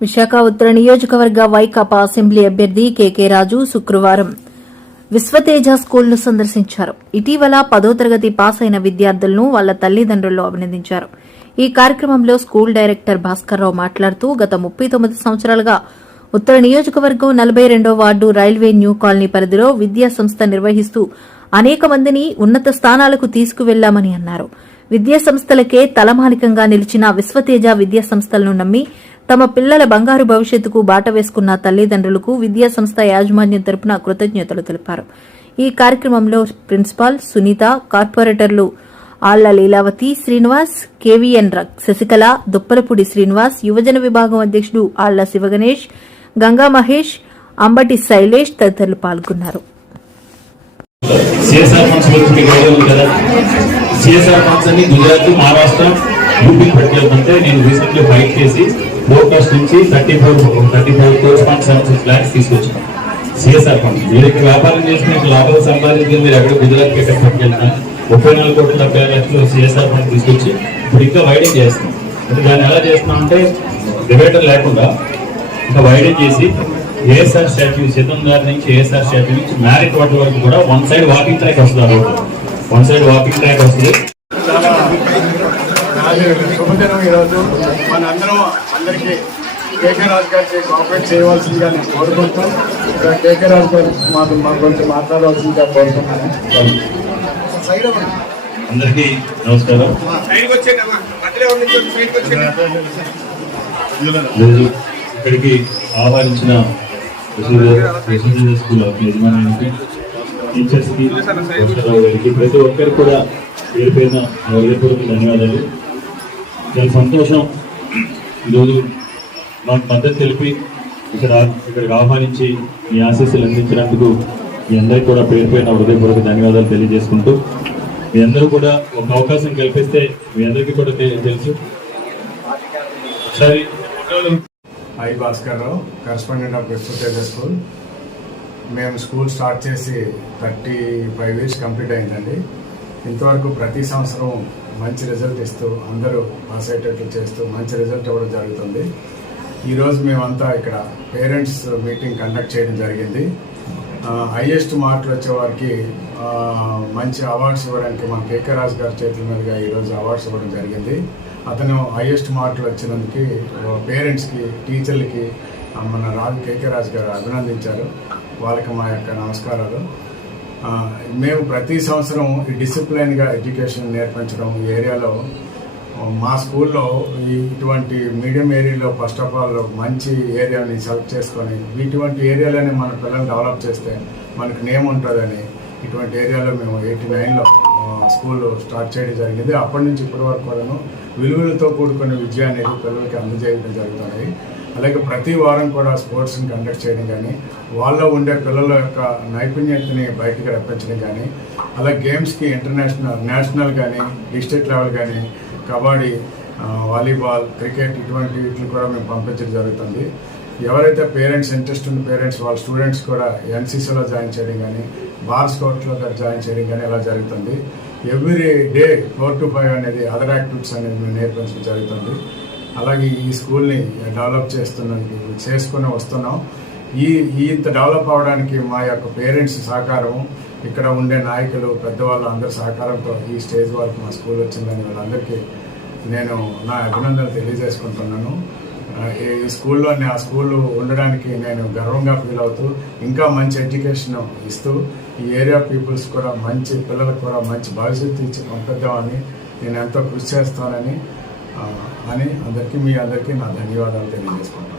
విశాఖ ఉత్తర నియోజకవర్గ వైకాపా అసెంబ్లీ అభ్యర్థి కెకే రాజు శుక్రవారం విశ్వతేజ స్కూల్ను సందర్శించారు. ఇటీవల పదో తరగతి పాస్ అయిన విద్యార్థులను వాళ్ళ తల్లిదండ్రులు అభినందించారు. ఈ కార్యక్రమంలో స్కూల్ డైరెక్టర్ భాస్కర్రావు మాట్లాడుతూ గత ముప్పై తొమ్మిది సంవత్సరాలుగా ఉత్తర నియోజకవర్గం నలభై రెండో వార్డు రైల్వే న్యూ కాలనీ పరిధిలో విద్యా సంస్థ నిర్వహిస్తూ అనేక మందిని ఉన్నత స్థానాలకు తీసుకువెళ్ళామని అన్నారు. విద్యా సంస్థలకే తలమానికంగా నిలిచిన విశ్వతేజ విద్యా సంస్థలను నమ్మి తమ పిల్లల బంగారు భవిష్యత్తుకు బాట వేసుకున్న తల్లిదండ్రులకు విద్యా సంస్థ యాజమాన్యం తరపున కృతజ్ఞతలు తెలిపారు. ఈ కార్యక్రమంలో ప్రిన్సిపాల్ సునీత కార్పొరేటర్లు ఆళ్ళ లీలావతి శ్రీనివాస్ కేవీఎన్ శశికళ దుప్పలపూడి శ్రీనివాస్ యువజన విభాగం అధ్యక్షుడు ఆళ్ళ శివగణేష్ గంగా మహేష్ అంబటి శైలేష్ తదితరులు పాల్గొన్నారు. ఫండ్స్ గురించి మీకు కదా? ఫండ్స్ అన్ని గుజరాత్ మహారాష్ట్ర యూపీ అంటే నేను రీసెంట్లీ ఫైట్ చేసి ఫోర్కాస్ట్ నుంచి thirty four thirty four crores point seven six lakhs తీసుకొచ్చాను. సిఎస్ఆర్ ఫండ్ మీరు ఇక్కడ వ్యాపారం చేసి మీకు లాభాలు సంపాదించి మీరు ఎక్కడ గుజరాత్కి పట్టుకెళ్ళినా పట్టుకెళ్తాను ముప్పై నాలుగు కోట్ల డెబ్బై లక్షలు సిఎస్ఆర్ ఫండ్ తీసుకొచ్చి ఇప్పుడు ఇంకా వైడింగ్ చేస్తున్నాం దాన్ని ఎలా చేస్తున్నాం అంటే డివైడర్ లేకుండా ఇంకా వైడింగ్ చేసి ఏఎస్ఆర్ స్టాచ్యూ సిద్ధం గారి నుంచి ఏఎస్ఆర్ స్టాచ్యూ నుంచి మ్యారిట్ వాటర్ వరకు కూడా వన్ సైడ్ వాకింగ్ ట్రాక్ వస్తుంది ఆ వన్ సైడ్ వాకింగ్ ట్రాక్ వస్తుంది. శుభదినం ఈరోజు. మనందరం అందరికీ కేకే రాజు గారికి కోఆపరేట్ చేయవలసిందిగా నేను కోరుకుంటూ ఇక్కడ కేకే రాజు గారు మాకు మా గురించి మాట్లాడవలసిందిగా అవ్వండి. అందరికీ నమస్కారం. ఇక్కడికి ఆహ్వానించిన స్కూల్ ఆఫ్ యజమానికి టీచర్స్కి నమస్కారాలు గారికి ప్రతి ఒక్కరు కూడా పేరు పేరున హృదయపూర్వక ధన్యవాదాలు. చాలా సంతోషం. ఈరోజు మాకు మద్దతు తెలిపి ఇక్కడ ఇక్కడికి ఆహ్వానించి మీ ఆశీస్సులు అందించినందుకు మీ అందరికీ కూడా పేరు పేరున హృదయపూర్వక ధన్యవాదాలు తెలియజేసుకుంటూ మీ అందరూ కూడా ఒక అవకాశం కల్పిస్తే మీ అందరికీ కూడా తెలుసు. ఒకసారి I Bhaskar Rao correspondent of Vishwateja school. మేము స్కూల్ స్టార్ట్ చేసి థర్టీ ఫైవ్ ఇయర్స్ కంప్లీట్ అయిందండి. ఇంతవరకు ప్రతి సంవత్సరం మంచి రిజల్ట్ ఇస్తూ అందరూ పాస్ అయ్యేటట్లు చేస్తూ మంచి రిజల్ట్ ఇవ్వడం జరుగుతుంది. ఈరోజు మేమంతా ఇక్కడ పేరెంట్స్ మీటింగ్ కండక్ట్ చేయడం జరిగింది. హైయెస్ట్ మార్కులు వచ్చే వారికి మంచి అవార్డ్స్ ఇవ్వడానికి మన కేకే రాజు గారి చేతుల మీదుగా ఈరోజు అవార్డ్స్ ఇవ్వడం జరిగింది. అతను హైయెస్ట్ మార్కులు వచ్చినందుకు పేరెంట్స్కి టీచర్లకి మన రాజు కేకే రాజు గారు అభినందించారు. వాళ్ళకి మా యొక్క నమస్కారాలు. మేము ప్రతి సంవత్సరం ఈ డిసిప్లైన్గా ఎడ్యుకేషన్ నేర్పించడం ఈ ఏరియాలో. మా స్కూల్లో ఈ ఇటువంటి మీడియం ఏరియాలో ఫస్ట్ ఆఫ్ ఆల్ మంచి ఏరియాని సెలెక్ట్ చేసుకొని ఇటువంటి ఏరియాలోనే మన పిల్లల్ని డెవలప్ చేస్తే మనకు నేమ్ ఉంటుందని ఇటువంటి ఏరియాలో మేము ఎయిటీ నైన్లో స్కూల్ స్టార్ట్ చేయడం జరిగింది. అప్పటి నుంచి ఇప్పటి వరకు కూడాను విలువలతో కూడుకున్న విద్య అనేది పిల్లలకి అందజేయడం జరుగుతుంది. అలాగే ప్రతి వారం కూడా స్పోర్ట్స్ని కండక్ట్ చేయడం కానీ వాళ్ళలో ఉండే పిల్లల యొక్క నైపుణ్యతని బయటికి రప్పించడం కానీ అలాగే గేమ్స్కి ఇంటర్నేషనల్ నేషనల్ కానీ డిస్ట్రిక్ట్ లెవెల్ కానీ కబడ్డీ వాలీబాల్ క్రికెట్ ఇటువంటి వీటిని కూడా మేము పంపించడం జరుగుతుంది. ఎవరైతే పేరెంట్స్ ఇంట్రెస్ట్ ఉన్న పేరెంట్స్ వాళ్ళ స్టూడెంట్స్ కూడా ఎన్సీసీలో జాయిన్ చేయడం కానీ బార్ స్కౌట్లో జాయిన్ చేయడం కానీ ఇలా జరుగుతుంది. Every day four to five అనేది అదర్ యాక్టివిటీస్ అనేది మేము నేర్పించడం జరుగుతుంది. అలాగే ఈ స్కూల్ని డెవలప్ చేస్తున్నందుకు చేసుకుని వస్తున్నాం. ఈ ఇంత డెవలప్ అవడానికి మా యొక్క పేరెంట్స్ సహకారం ఇక్కడ ఉండే నాయకులు పెద్దవాళ్ళు అందరి సహకారంతో ఈ స్టేజ్ వరకు మా స్కూల్ వచ్చిందని వాళ్ళందరికీ నేను నా అభినందనలు తెలియజేసుకుంటున్నాను. ఈ స్కూల్లో ఆ స్కూల్ ఉండడానికి నేను గర్వంగా ఫీల్ అవుతూ ఇంకా మంచి ఎడ్యుకేషన్ ఇస్తూ ఈ ఏరియా పీపుల్స్ కూడా మంచి పిల్లలకు కూడా మంచి భవిష్యత్తు ఇచ్చి పంపిద్దామని నేను ఎంతో కృషి చేస్తానని అని అందరికీ మీ అందరికీ నా ధన్యవాదాలు తెలియజేసుకుంటాను